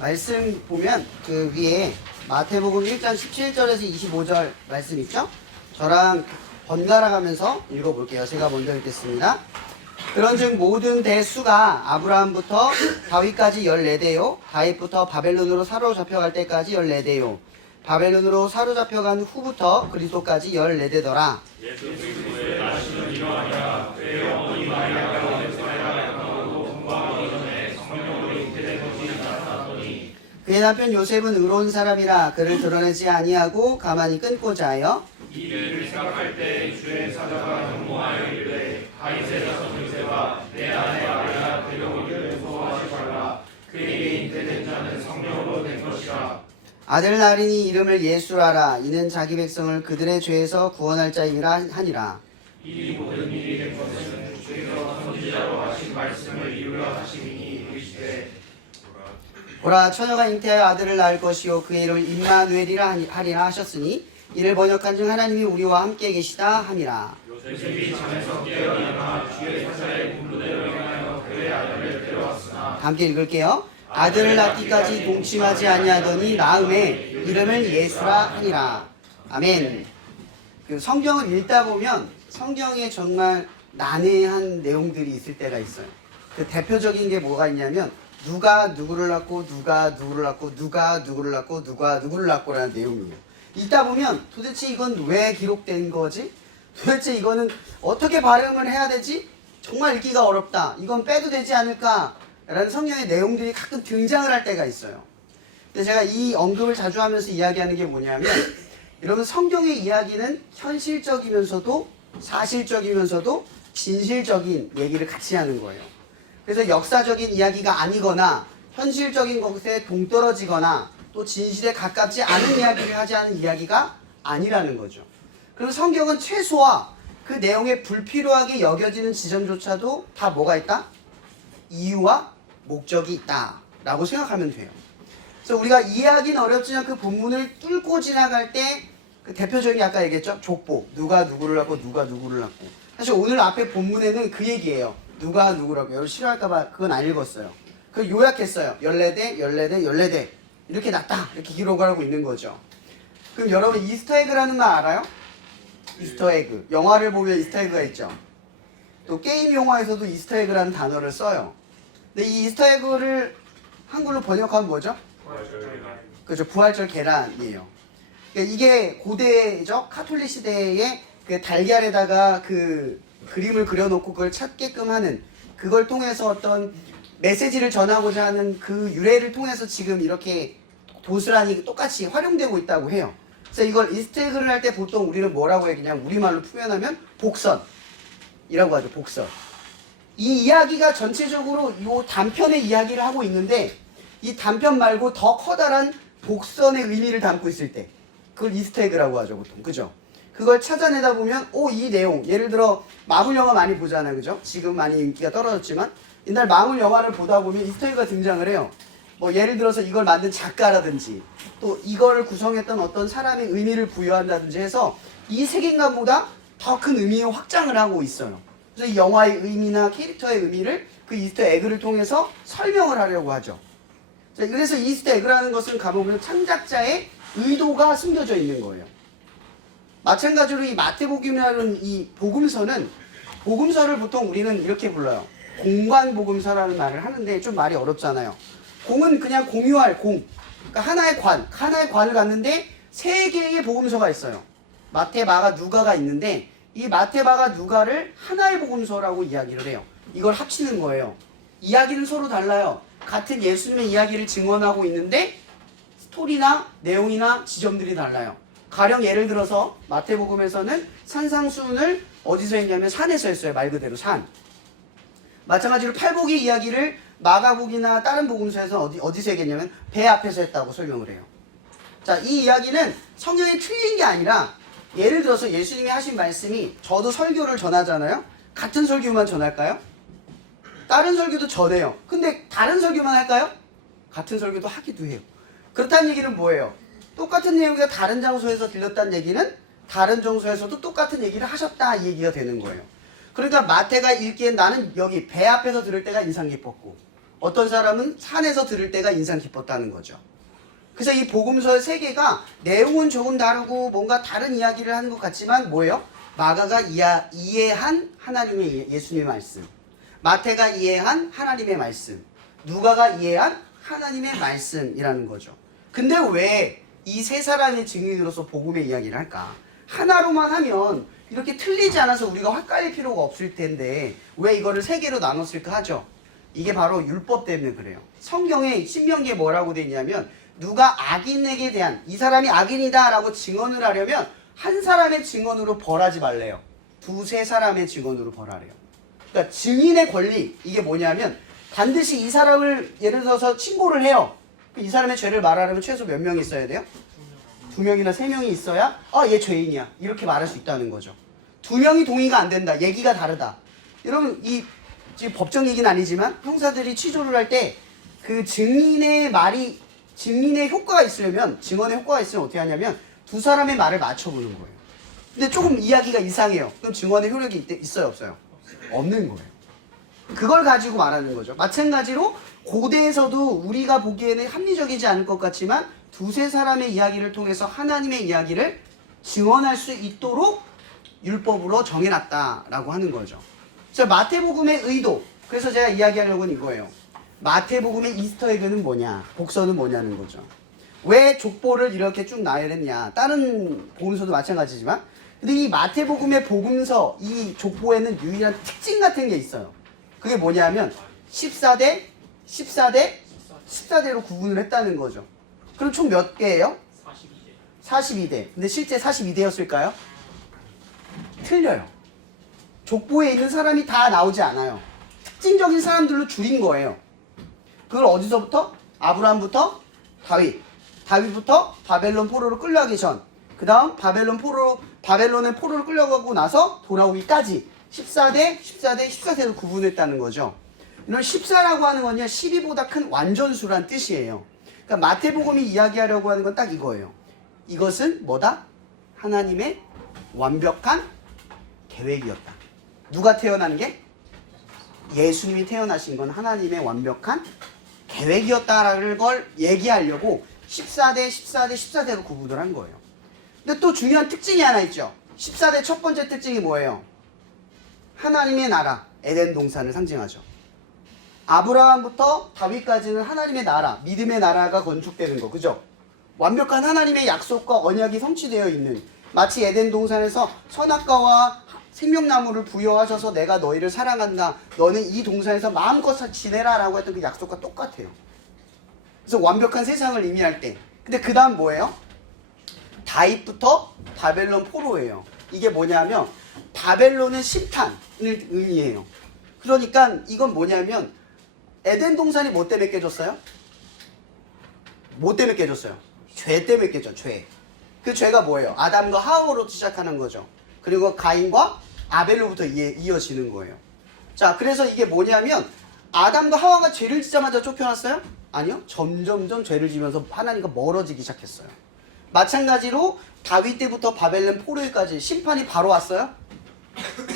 말씀 보면 그 위에 마태복음 1장 17절에서 25절 말씀 있죠? 저랑 번갈아 가면서 읽어볼게요. 제가 먼저 읽겠습니다. 그런즉 모든 대수가 아브라함부터 다윗까지 14대요. 다윗부터 바벨론으로 사로잡혀갈 때까지 14대요. 바벨론으로 사로잡혀간 후부터 그리스도까지 14대더라. 예수 그리스도의 나시는 이러하니라. 그의 어머니 마리아가 요셉과 약간으로 동거하기 전에 성령으로 잉태된 것이 나타났더니 그의 남편 요셉은 의로운 사람이라 그를 드러내지 아니하고 가만히 끊고자 하여 이 일을 생각할 때 주의 사자가 현모하여 이르되 다윗의 자손 요셉아 내 아내 마리아 데려오기를 무서워하지 말라. 그에게 잉태된 자는 성령으로 된 것이라. 아들 나린이 이름을 예수라라. 이는 자기 백성을 그들의 죄에서 구원할 자이라 하니라. 이 모든 일이 된 것은 주께서 선지자로 하신 말씀을 이루려 하심이니 이르시되 보라 처녀가 잉태하여 아들을 낳을 것이요 그의 이름을 임마누엘이라 하리라 하셨으니 이를 번역한 즉 하나님이 우리와 함께 계시다 함이라. 요셉이 잠에서 깨어 일어나 주의 사자의 군부대로 행하여 그의 아들을 데려왔으나 함께 읽을게요. 아들을 낳기까지 동침하지 아니하더니 낳음에 이름을 예수라 하니라. 아멘. 그 성경을 읽다 보면 성경에 정말 난해한 내용들이 있을 때가 있어요. 그 대표적인 게 뭐가 있냐면 누가 누구를 낳고 누가 누구를 낳고 누가 누구를 낳고 누가 누구를 낳고라는 내용이에요. 읽다 보면 도대체 이건 왜 기록된 거지? 도대체 이거는 어떻게 발음을 해야 되지? 정말 읽기가 어렵다. 이건 빼도 되지 않을까? 라는 성경의 내용들이 가끔 등장을 할 때가 있어요. 근데 제가 이 언급을 자주 하면서 이야기하는 게 뭐냐면 여러분 성경의 이야기는 현실적이면서도 사실적이면서도 진실적인 얘기를 같이 하는 거예요. 그래서 역사적인 이야기가 아니거나 현실적인 것에 동떨어지거나 또 진실에 가깝지 않은 이야기를 하지 않은 이야기가 아니라는 거죠. 그럼 성경은 최소화 그 내용에 불필요하게 여겨지는 지점조차도 다 뭐가 있다? 이유와 목적이 있다라고 생각하면 돼요. 그래서 우리가 이해하기는 어렵지만 그 본문을 뚫고 지나갈 때 그 대표적인 아까 얘기했죠? 족보. 누가 누구를 낳고 누가 누구를 낳고. 사실 오늘 앞에 본문에는 그 얘기예요. 누가 누구라고. 여러분 싫어할까봐 그건 안 읽었어요. 그 요약했어요. 14대, 14대, 14대. 이렇게 낳다. 이렇게 기록을 하고 있는 거죠. 그럼 여러분 이스터에그라는 말 알아요? 이스터에그. 영화를 보면 이스터에그가 있죠. 또 게임 용어에서도 이스터에그라는 단어를 써요. 근데 이 이스터에그를 한글로 번역하면 뭐죠? 그렇죠. 부활절 계란이에요. 그러니까 이게 고대죠. 카톨릭 시대에 그 달걀에다가 그 그림을 그려놓고 그걸 찾게끔 하는 그걸 통해서 어떤 메시지를 전하고자 하는 그 유래를 통해서 지금 이렇게 도스란히 똑같이 활용되고 있다고 해요. 그래서 이걸 이스터에그를 할 때 보통 우리는 뭐라고 얘기냐면 우리말로 표현하면 복선이라고 하죠. 복선. 이 이야기가 전체적으로 이 단편의 이야기를 하고 있는데 이 단편 말고 더 커다란 복선의 의미를 담고 있을 때 그걸 이스터에그라고 하죠. 보통. 그죠? 그걸 찾아내다 보면 이 내용 예를 들어 마블 영화 많이 보잖아요. 그죠? 지금 많이 인기가 떨어졌지만 옛날 마블 영화를 보다 보면 이스터에그가 등장을 해요. 뭐 예를 들어서 이걸 만든 작가라든지 또 이걸 구성했던 어떤 사람의 의미를 부여한다든지 해서 이 세계관보다 더 큰 의미의 확장을 하고 있어요. 그래서 이 영화의 의미나 캐릭터의 의미를 그 이스터 에그를 통해서 설명을 하려고 하죠. 그래서 이스터 에그라는 것은 가보면 창작자의 의도가 숨겨져 있는 거예요. 마찬가지로 이 마태복음이라는 이 복음서는 복음서를 보통 우리는 이렇게 불러요. 공관복음서라는 말을 하는데 좀 말이 어렵잖아요. 공은 그냥 공유할 공. 그러니까 하나의 관을 갖는데 세 개의 복음서가 있어요. 마태, 마가, 누가가 있는데 이 마태, 마가, 누가를 하나의 복음서라고 이야기를 해요. 이걸 합치는 거예요. 이야기는 서로 달라요. 같은 예수님의 이야기를 증언하고 있는데 스토리나 내용이나 지점들이 달라요. 가령 예를 들어서 마태복음에서는 산상수훈을 어디서 했냐면 산에서 했어요. 말 그대로 산. 마찬가지로 팔복의 이야기를 마가복이나 다른 복음서에서 어디서 했냐면 배 앞에서 했다고 설명을 해요. 자, 이 이야기는 성경이 틀린 게 아니라 예를 들어서 예수님이 하신 말씀이 저도 설교를 전하잖아요. 같은 설교만 전할까요? 다른 설교도 전해요. 근데 다른 설교만 할까요? 같은 설교도 하기도 해요. 그렇다는 얘기는 뭐예요? 똑같은 내용이 다른 장소에서 들렸다는 얘기는 다른 장소에서도 똑같은 얘기를 하셨다 이 얘기가 되는 거예요. 그러니까 마태가 읽기엔 나는 여기 배 앞에서 들을 때가 인상 깊었고 어떤 사람은 산에서 들을 때가 인상 깊었다는 거죠. 그래서 이 복음서 3개가 내용은 조금 다르고 뭔가 다른 이야기를 하는 것 같지만 뭐예요? 마가가 이해한 하나님의 예수님의 말씀, 마태가 이해한 하나님의 말씀, 누가가 이해한 하나님의 말씀이라는 거죠. 근데 왜 이 3사람의 증인으로서 복음의 이야기를 할까? 하나로만 하면 이렇게 틀리지 않아서 우리가 헷갈릴 필요가 없을 텐데 왜 이거를 3개로 나눴을까 하죠. 이게 바로 율법 때문에 그래요. 성경에 신명기에 뭐라고 돼 있냐면 누가 악인에게 대한 이 사람이 악인이다 라고 증언을 하려면 한 사람의 증언으로 벌하지 말래요. 2-3사람의 증언으로 벌하래요. 그러니까 증인의 권리, 이게 뭐냐면 반드시 이 사람을 예를 들어서 신고를 해요. 이 사람의 죄를 말하려면 최소 몇 명이 있어야 돼요? 2명이나 3명이 있어야 얘 죄인이야 이렇게 말할 수 있다는 거죠. 2명이 동의가 안 된다, 얘기가 다르다. 여러분 이 지금 법정 얘기는 아니지만 형사들이 취조를 할 때 그 증인의 말이 증인의 효과가 있으려면 증언의 효과가 있으면 어떻게 하냐면 2사람의 말을 맞춰보는 거예요. 근데 조금 이야기가 이상해요. 그럼 증언의 효력이 있어요 없어요? 없는 거예요. 그걸 가지고 말하는 거죠. 마찬가지로 고대에서도 우리가 보기에는 합리적이지 않을 것 같지만 2-3사람의 이야기를 통해서 하나님의 이야기를 증언할 수 있도록 율법으로 정해놨다라고 하는 거죠. 자, 마태복음의 의도. 그래서 제가 이야기하려고 하는 이거예요. 마태복음의 이스터에그는 뭐냐, 복선은 뭐냐는 거죠. 왜 족보를 이렇게 쭉 나열했냐. 다른 복음서도 마찬가지지만 근데 이 마태복음의 복음서 이 족보에는 유일한 특징 같은 게 있어요. 그게 뭐냐면 14대로 구분을 했다는 거죠. 그럼 총 몇 개예요? 42대. 근데 실제 42대였을까요? 틀려요. 족보에 있는 사람이 다 나오지 않아요. 특징적인 사람들로 줄인 거예요. 그걸 어디서부터? 아브라함부터 다윗, 다윗부터 바벨론 포로로 끌려가기 전, 그 다음 바벨론의 포로로 끌려가고 나서 돌아오기까지 14대로 구분했다는 거죠. 이런 14라고 하는 건요, 12보다 큰 완전수란 뜻이에요. 그러니까 마태복음이 이야기하려고 하는 건 딱 이거예요. 이것은 뭐다? 하나님의 완벽한 계획이었다. 누가 태어난 게? 예수님이 태어나신 건 하나님의 완벽한 계획이었다라는 걸 얘기하려고 14대로 구분을 한 거예요. 근데 또 중요한 특징이 하나 있죠. 14대 첫 번째 특징이 뭐예요? 하나님의 나라, 에덴 동산을 상징하죠. 아브라함부터 다윗까지는 하나님의 나라, 믿음의 나라가 건축되는 거, 그죠? 완벽한 하나님의 약속과 언약이 성취되어 있는, 마치 에덴 동산에서 선악과와 생명나무를 부여하셔서 내가 너희를 사랑한다, 너는 이 동산에서 마음껏 지내라 라고 했던 그 약속과 똑같아요. 그래서 완벽한 세상을 의미할 때. 근데 그 다음 뭐예요? 다윗부터 바벨론 포로예요. 이게 뭐냐면 바벨론은 심판을 의미해요. 그러니까 이건 뭐냐면 에덴 동산이 뭐 때문에 깨졌어요? 뭐 때문에 깨졌어요? 죄 때문에 깨져. 죄. 그 죄가 뭐예요? 아담과 하와로 시작하는 거죠. 그리고 가인과 아벨로부터 이어지는 거예요. 자, 그래서 이게 뭐냐면 아담과 하와가 죄를 짓자마자 쫓겨났어요? 아니요. 점점점 죄를 지면서 하나님과 멀어지기 시작했어요. 마찬가지로 다윗 때부터 바벨론 포로에까지 심판이 바로 왔어요?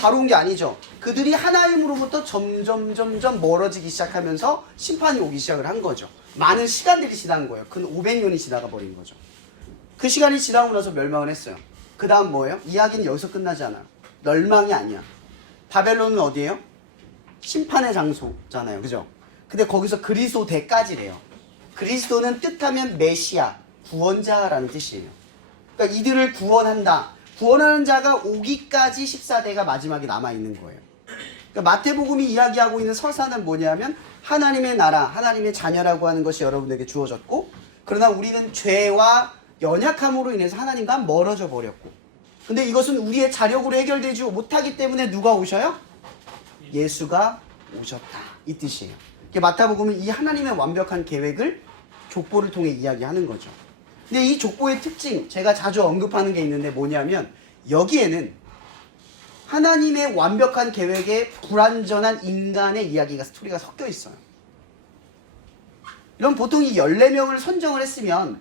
바로 온 게 아니죠. 그들이 하나님으로부터 점점 멀어지기 시작하면서 심판이 오기 시작을 한 거죠. 많은 시간들이 지난 거예요. 근 500년이 지나가 버린 거죠. 그 시간이 지나고 나서 멸망을 했어요. 그 다음 뭐예요? 이야기는 여기서 끝나지 않아요. 멸망이 아니야. 바벨론은 어디예요? 심판의 장소잖아요. 그죠? 근데 거기서 그리스도 대까지래요. 그리스도는 뜻하면 메시아, 구원자라는 뜻이에요. 그러니까 이들을 구원한다. 구원하는 자가 오기까지 14대가 마지막에 남아있는 거예요. 그러니까 마태복음이 이야기하고 있는 서사는 뭐냐면 하나님의 나라, 하나님의 자녀라고 하는 것이 여러분에게 주어졌고, 그러나 우리는 죄와 연약함으로 인해서 하나님과 멀어져 버렸고, 근데 이것은 우리의 자력으로 해결되지 못하기 때문에 누가 오셔요? 예수가 오셨다. 이 뜻이에요. 마태복음은 이 하나님의 완벽한 계획을 족보를 통해 이야기하는 거죠. 근데 이 족보의 특징, 제가 자주 언급하는 게 있는데 뭐냐면 여기에는 하나님의 완벽한 계획에 불완전한 인간의 이야기가, 스토리가 섞여 있어요. 이런 보통 이 14명을 선정을 했으면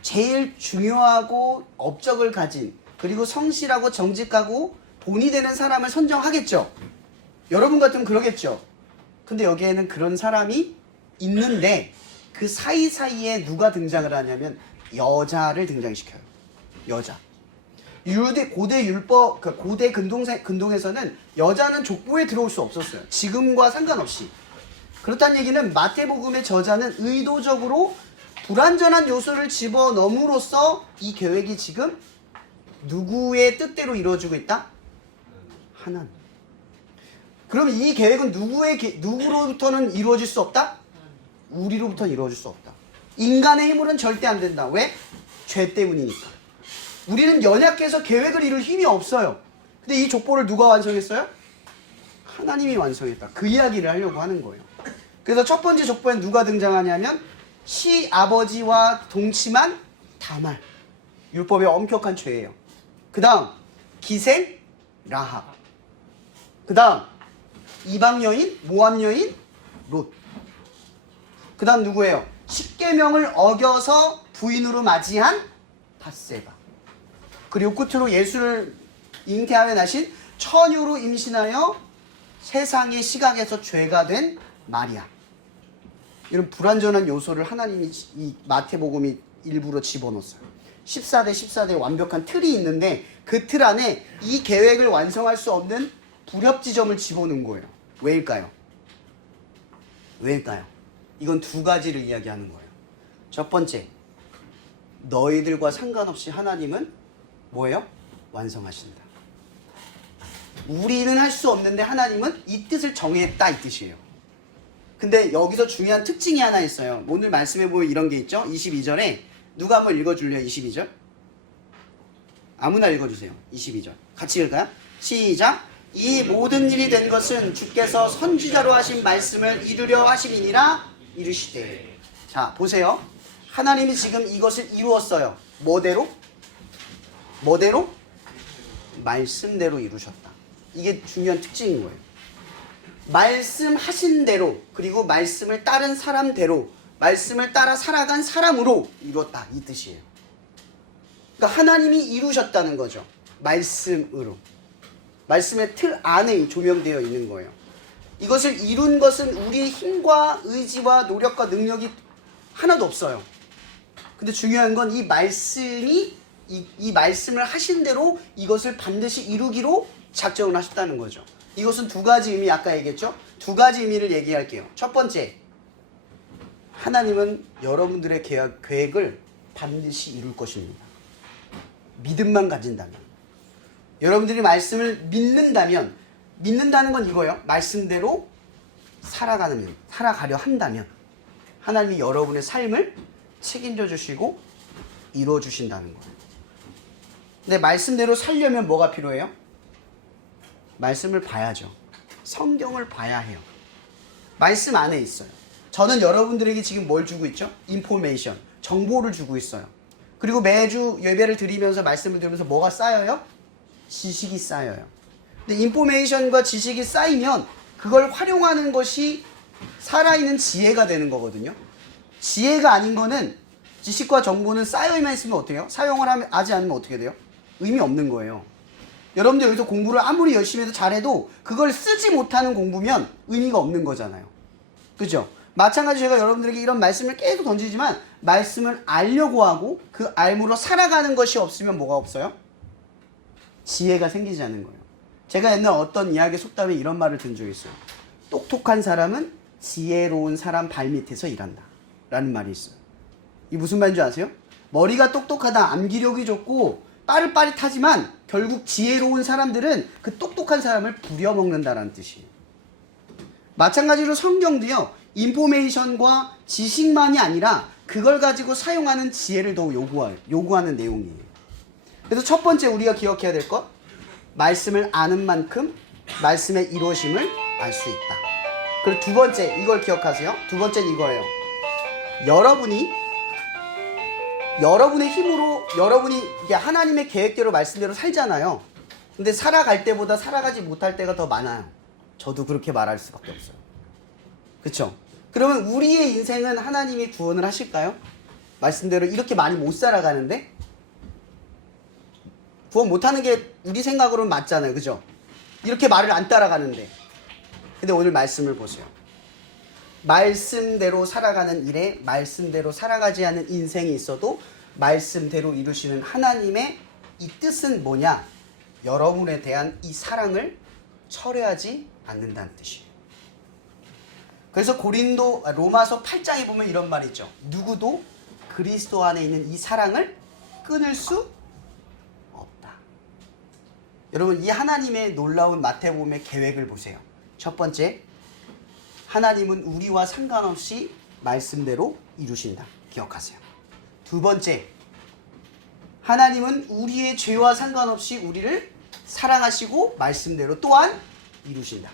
제일 중요하고 업적을 가진, 그리고 성실하고 정직하고 본이 되는 사람을 선정하겠죠. 여러분 같으면 그러겠죠. 근데 여기에는 그런 사람이 있는데 그 사이사이에 누가 등장을 하냐면 여자를 등장시켜요. 여자. 고대 율법, 고대 근동에서는 여자는 족보에 들어올 수 없었어요. 지금과 상관없이. 그렇다는 얘기는 마태복음의 저자는 의도적으로 불완전한 요소를 집어넣음으로써 이 계획이 지금 누구의 뜻대로 이루어지고 있다? 하나님. 그럼 이 계획은 누구로부터는 이루어질 수 없다? 우리로부터는 이루어질 수 없다. 인간의 힘으로는 절대 안 된다. 왜? 죄 때문이니까. 우리는 연약해서 계획을 이룰 힘이 없어요. 근데 이 족보를 누가 완성했어요? 하나님이 완성했다. 그 이야기를 하려고 하는 거예요. 그래서 첫 번째 족보엔 누가 등장하냐면 시아버지와 동침한 다말. 율법의 엄격한 죄예요. 그 다음 기생 라합. 그 다음 이방 여인, 모압 여인 롯. 그 다음 누구예요? 십계명을 어겨서 부인으로 맞이한 밧세바. 그리고 끝으로 예수를 잉태하여 나신 처녀로 임신하여 세상의 시각에서 죄가 된 마리아. 이런 불완전한 요소를 하나님이 이 마태복음이 일부러 집어넣었어요. 14대 14대 완벽한 틀이 있는데 그 틀 안에 이 계획을 완성할 수 없는 불협지점을 집어넣은 거예요. 왜일까요? 왜일까요? 이건 두 가지를 이야기하는 거예요. 첫 번째, 너희들과 상관없이 하나님은 뭐예요? 완성하신다. 우리는 할 수 없는데 하나님은 이 뜻을 정했다 이 뜻이에요. 근데 여기서 중요한 특징이 하나 있어요. 오늘 말씀해 보면 이런 게 있죠. 22절에 누가 한번 읽어줄래요? 22절 아무나 읽어주세요. 22절 같이 읽을까요? 시작. 이 모든 일이 된 것은 주께서 선지자로 하신 말씀을 이루려 하심이니라 이르시되. 자 보세요. 하나님이 지금 이것을 이루었어요. 뭐대로? 말씀대로 이루셨다. 이게 중요한 특징인 거예요. 말씀하신 대로, 그리고 말씀을 따른 사람대로, 말씀을 따라 살아간 사람으로 이루었다 이 뜻이에요. 그러니까 하나님이 이루셨다는 거죠. 말씀으로. 말씀의 틀 안에 조명되어 있는 거예요. 이것을 이룬 것은 우리의 힘과 의지와 노력과 능력이 하나도 없어요. 근데 중요한 건 이 말씀이 이 말씀을 하신 대로 이것을 반드시 이루기로 작정을 하셨다는 거죠. 이것은 두 가지 의미, 아까 얘기했죠? 두 가지 의미를 얘기할게요. 첫 번째, 하나님은 여러분들의 계획을 반드시 이룰 것입니다. 믿음만 가진다면. 여러분들이 말씀을 믿는다는 건 이거예요. 말씀대로 살아가려 한다면 하나님이 여러분의 삶을 책임져 주시고 이루어 주신다는 거예요. 근데 말씀대로 살려면 뭐가 필요해요? 말씀을 봐야죠. 성경을 봐야 해요. 말씀 안에 있어요. 저는 여러분들에게 지금 뭘 주고 있죠? 인포메이션, 정보를 주고 있어요. 그리고 매주 예배를 드리면서 말씀을 들으면서 뭐가 쌓여요? 지식이 쌓여요. 근데 인포메이션과 지식이 쌓이면 그걸 활용하는 것이 살아있는 지혜가 되는 거거든요. 지혜가 아닌 거는 지식과 정보는 쌓여만 있으면 어떻게 해요? 사용을 하지 않으면 어떻게 돼요? 의미 없는 거예요. 여러분들 여기서 공부를 아무리 열심히 해도 잘해도 그걸 쓰지 못하는 공부면 의미가 없는 거잖아요. 그죠? 마찬가지로 제가 여러분들에게 이런 말씀을 계속 던지지만 말씀을 알려고 하고 그 알므로 살아가는 것이 없으면 뭐가 없어요? 지혜가 생기지 않는 거예요. 제가 옛날 어떤 이야기 속담에 이런 말을 든 적이 있어요. 똑똑한 사람은 지혜로운 사람 발밑에서 일한다 라는 말이 있어요. 이 무슨 말인 줄 아세요? 머리가 똑똑하다, 암기력이 좋고 빠릿빠릿하지만 결국 지혜로운 사람들은 그 똑똑한 사람을 부려먹는다라는 뜻이에요. 마찬가지로 성경도요. 인포메이션과 지식만이 아니라 그걸 가지고 사용하는 지혜를 더 요구하는 내용이에요. 그래서 첫 번째 우리가 기억해야 될 것, 말씀을 아는 만큼 말씀의 이루어짐을 알 수 있다. 그리고 두 번째, 이걸 기억하세요. 두 번째는 이거예요. 여러분의 힘으로 여러분이 이게 하나님의 계획대로 말씀대로 살잖아요. 근데 살아갈 때보다 살아가지 못할 때가 더 많아요. 저도 그렇게 말할 수밖에 없어요. 그렇죠? 그러면 우리의 인생은 하나님이 구원을 하실까요? 말씀대로 이렇게 많이 못 살아가는데 구원 못하는 게 우리 생각으로는 맞잖아요. 그죠? 이렇게 말을 안 따라가는데. 근데 오늘 말씀을 보세요. 말씀대로 살아가는 일에 말씀대로 살아가지 않은 인생이 있어도 말씀대로 이루시는 하나님의 이 뜻은 뭐냐? 여러분에 대한 이 사랑을 철회하지 않는다는 뜻이에요. 그래서 로마서 8장에 보면 이런 말이 있죠. 누구도 그리스도 안에 있는 이 사랑을 끊을 수 없다. 여러분, 이 하나님의 놀라운 마태복음의 계획을 보세요. 첫 번째, 하나님은 우리와 상관없이 말씀대로 이루신다. 기억하세요. 두 번째, 하나님은 우리의 죄와 상관없이 우리를 사랑하시고 말씀대로 또한 이루신다.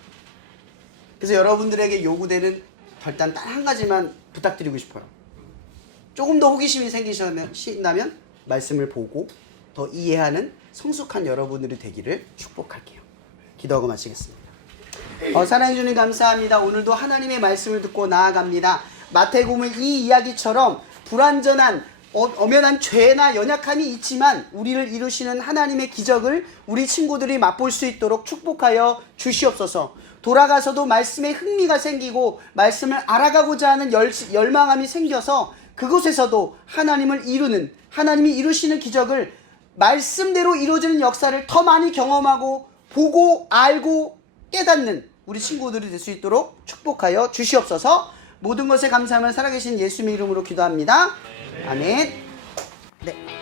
그래서 여러분들에게 요구되는 결단 단 한 가지만 부탁드리고 싶어요. 조금 더 호기심이 생기신다면 말씀을 보고 더 이해하는 성숙한 여러분들이 되기를 축복할게요. 기도하고 마치겠습니다. 사랑해 주님 감사합니다. 오늘도 하나님의 말씀을 듣고 나아갑니다. 마태복음의 이 이야기처럼 불완전한 엄연한 죄나 연약함이 있지만 우리를 이루시는 하나님의 기적을 우리 친구들이 맛볼 수 있도록 축복하여 주시옵소서. 돌아가서도 말씀에 흥미가 생기고 말씀을 알아가고자 하는 열망함이 생겨서 그곳에서도 하나님이 이루시는 기적을 말씀대로 이루어지는 역사를 더 많이 경험하고 보고 알고 깨닫는 우리 친구들이 될 수 있도록 축복하여 주시옵소서. 모든 것에 감사하며 살아계신 예수님의 이름으로 기도합니다. 아멘. 네.